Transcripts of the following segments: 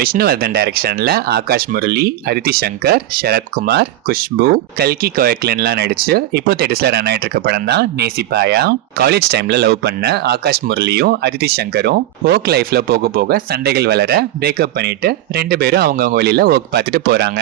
விஷ்ணுவர்தன் டைரக்ஷன்ல ஆகாஷ் முரளி, அதித்தி சங்கர், சரத்குமார், குஷ்பு, கல்கி கோயக்லன்லாம் நடிச்சு இப்போ தேட்டர்ஸ்ல ரன் ஆயிட்டு இருக்க படம் தான் நேசிப்பாயா. காலேஜ் டைம்ல லவ் பண்ண ஆகாஷ் முரளியும் அதித்தி சங்கரும் ஒர்க் லைஃப்ல போக போக சண்டைகள் வளர பிரேக்கப் பண்ணிட்டு ரெண்டு பேரும் அவங்கவுங்க வழியில ஒர்க் பார்த்துட்டு போறாங்க.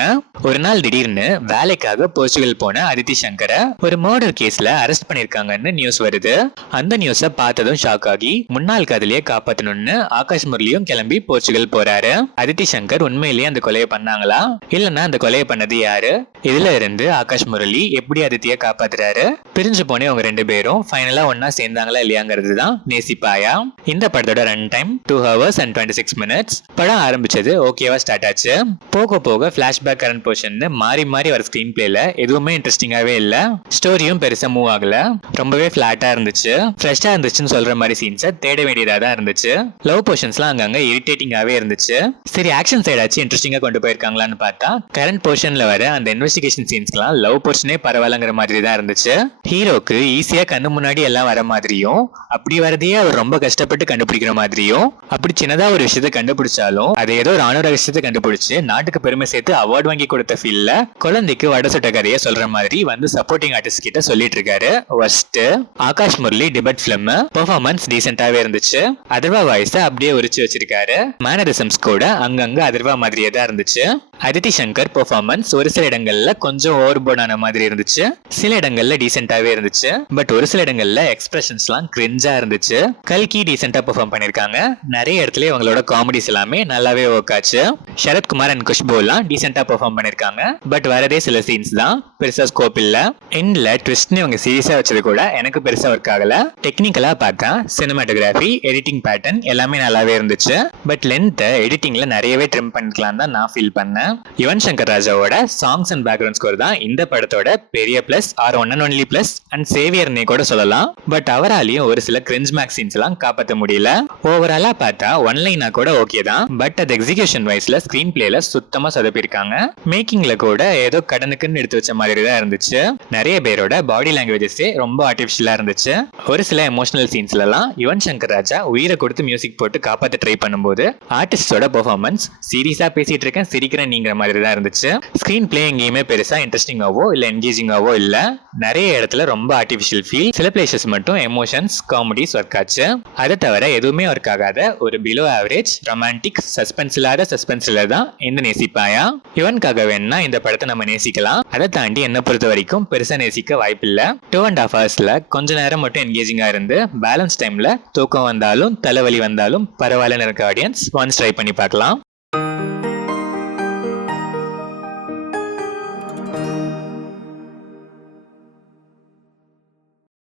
ஒரு நாள் திடீர்னு வேலைக்காக போர்ச்சுகல் போன அதித்தி சங்கரை ஒரு மர்டர் கேஸ்ல அரெஸ்ட் பண்ணிருக்காங்கன்னு நியூஸ் வருது. அந்த நியூஸை பார்த்ததும் ஷாக் ஆகி முன்னாள் காதலியை காப்பாத்தணும்னு ஆகாஷ் முரளியும் கிளம்பி போர்ச்சுகல் போறாரு. அதித்தி சங்கர் உண்மையிலேயே அந்த கொலையை பண்ணாங்களா, இல்லன்னா அந்த கொலையை பண்ணது யாரு? இதுல இருந்து ஆகாஷ் முரளி எப்படி அதித்தியை காப்பாத்துறாரு? பிரிஞ்சு போனே அவங்க ரெண்டு பேரும் ஃபைனலா ஒன்னா சேர்ந்தாங்களா இல்லையாங்கிறது தான் நேசிப்பாயா. இந்த படத்தோட run time 2 hours and 26 minutes. படம் ஆரம்பிச்சது ஓகேவா ஸ்டார்ட் ஆச்சு. போக போக பிளாஷ்பேக் கரண்ட் போர்ஷன் மாறி மாறி வர ஸ்கிரீன் பிளேல எதுவுமே இன்ட்ரெஸ்டிங்காவே இல்ல. ஸ்டோரியும் பெருசா மூவ் ஆகல. ரொம்பவே பிளாட்டா இருந்துச்சு. ஃப்ரெஷ்ஷா இருந்துச்சுன்னு சொல்ற மாதிரி சீன்ஸை தேட வேண்டியதா தான் இருந்துச்சு. லவ் போர்ஷன்ஸ்லாம் அங்கங்க இரிட்டேட்டிங்காவே இருந்துச்சு. சரி, ஆக்ஷன் சைடாச்சு இன்ட்ரெஸ்டிங்கா கொண்டு போயிருக்காங்களான்னு பார்த்தா கரண்ட் போர்ஷன்ல வர அந்த இன்வெஸ்டிகேஷன் சீன்ஸ்லாம் லவ் போர்ஷனே பரவாயில்லங்கிற மாதிரி தான் இருந்துச்சு. ஹீரோக்கு ஈஸியா கண்ணு முன்னாடி எல்லாம் வர மாதிரியும், அப்படி வரதையே அவர் ரொம்ப கஷ்டப்பட்டு கண்டுபிடிக்கிற மாதிரியும், அப்படி சின்னதா ஒரு விஷயத்தை கண்டுபிடிச்சாலும் அதை ஏதோ ஒரு ஆணோட விஷயத்தை கண்டுபிடிச்சு நாட்டுக்கு பெருமை சேர்த்து அவார்டு வாங்கி கொடுத்த ஃபீல்ல குழந்தைக்கு வட சுட்ட கதையை சொல்ற மாதிரி வந்து சப்போர்ட்டிங் ஆர்டிஸ்ட் கிட்ட சொல்லிட்டு இருக்காரு. First Akash Murali debut film performance டீசென்ட்டாவே இருந்துச்சு. அதர்வா வாய்ஸ் அப்படியே உரிச்சு வச்சிருக்காரு. மேனரிசம்ஸ் கூட அங்கங்க அதிர்வா மாதிரியே தான் இருந்துச்சு. அதித்தி சங்கர் பெர்ஃபார்மன்ஸ் ஒரு சில இடங்கள்ல கொஞ்சம் ஓவர்போர்டான மாதிரி இருந்துச்சு. சில இடங்கள்ல டீசென்ட்டாவே இருந்துச்சு. பட் ஒரு சில இடங்கள்ல எக்ஸ்பிரஷன்ஸ்லாம் கிரிஞ்சா இருந்துச்சு. கல்கி டீசென்ட்டா பெர்ஃபார்ம் பண்ணிருக்காங்க. நிறைய இடத்துல இவங்களோட காமெடிஸ் எல்லாமே நல்லாவே ஒர்க் ஆச்சு. சரத்குமார் அண்ட் குஷ்பு எல்லாம் டீசென்ட்டா பெர்ஃபார்ம் பண்ணிருக்காங்க. பட் வரதே சில சீன்ஸ் தான் பெருசா ஸ்கோப் இல்ல. எண்ட்ல ட்விஸ்ட்னு இவங்க சீரியஸா வச்சது கூட எனக்கு பெருசா ஒர்க் ஆகல. டெக்னிக்கலா பார்த்தா சினிமாட்டோகிராஃபி, எடிட்டிங் பேட்டர்ன் எல்லாமே நல்லாவே இருந்துச்சு. பட் லென்த் எடிட்டிங்ல நிறையவே ட்ரிம் பண்ணிக்கலாம் தான் நான் ஃபீல் பண்ணேன். யுவன் சங்கர் ராஜாவோட சாங்ஸ் அண்ட் பேக்ரவுண்ட் ஸ்கோர் தான் இந்த படத்தோட பெரிய plus are one and only plus and சேவியர்னே கூட சொல்லலாம். பட் அவராலையும் ஒரு சில கிரிஞ்ச் மேக் சீன்ஸ் எல்லாம் காப்பாற்ற முடியல. ஓவராலா பார்த்தா ஒன் லைனா கூட ஓகே தான். பட் அது எக்ஸிகியூஷன் வைஸ்ல ஸ்கிரீன் பிளேல சுத்தமா சொதப்பிருக்காங்க. மேக்கிங்ல கூட ஏதோ கடனுக்குன்னு எடுத்து வச்ச மாதிரி தான் இருந்துச்சு. நிறைய பேரோட பாடி லாங்குவேஜஸே ரொம்ப ஆர்டிபிஷியலா இருந்துச்சு. ஒரு சில எமோஷனல் சீன்ஸ்ல எல்லாம் யுவன் சங்கர் ராஜா உயிரை கொடுத்து மியூசிக் போட்டு காப்பாற்ற ட்ரை பண்ணும்போது ஆர்டிஸ்டோட பெர்ஃபார்மன்ஸ் சீரியஸா பேசிட்டு இருக்கேன் சிரிக்கிறேன் நீங்கிற மாதிரி தான் இருந்துச்சு. ஸ்கிரீன் பிளே எங்கேயுமே பெருசா இன்ட்ரெஸ்டிங்காவோ இல்ல என்கேஜிங்காவோ இல்ல. நிறைய இடத்துல ரொம்ப ஆர்டிபிஷியல் ஃபீல், சில பிளேசஸ் மட்டும் எமோஷன்ஸ் காமெடிஸ் ஒர்க் ஆச்சு. அதை தவிர எதுவுமே ஒர்க் ஆகாத ஒரு பிலோ ஆவரேஜ் ரொமான்டிக் சஸ்பென்ஸ் இல்லாத சஸ்பென்ஸ்ல தான் இந்த நேசிப்பாயா. யுவனுக்காக வேணா இந்த படத்தை நம்ம நேசிக்கலாம். அதை தாண்டி என்ன பொறுத்த வரைக்கும் பெருசா நேசிக்க வாய்ப்பில்லை. 2.5 hours கொஞ்ச நேரம் மட்டும் என்கேஜிங்கா இருந்து பேலன்ஸ் டைம்ல தூக்கம் வந்தாலும் தலைவலி வந்தாலும் பரவாயில்லன்னு இருக்க ஆடியன்ஸ் ஒன்ஸ் ட்ரை பண்ணி பார்க்கலாம்.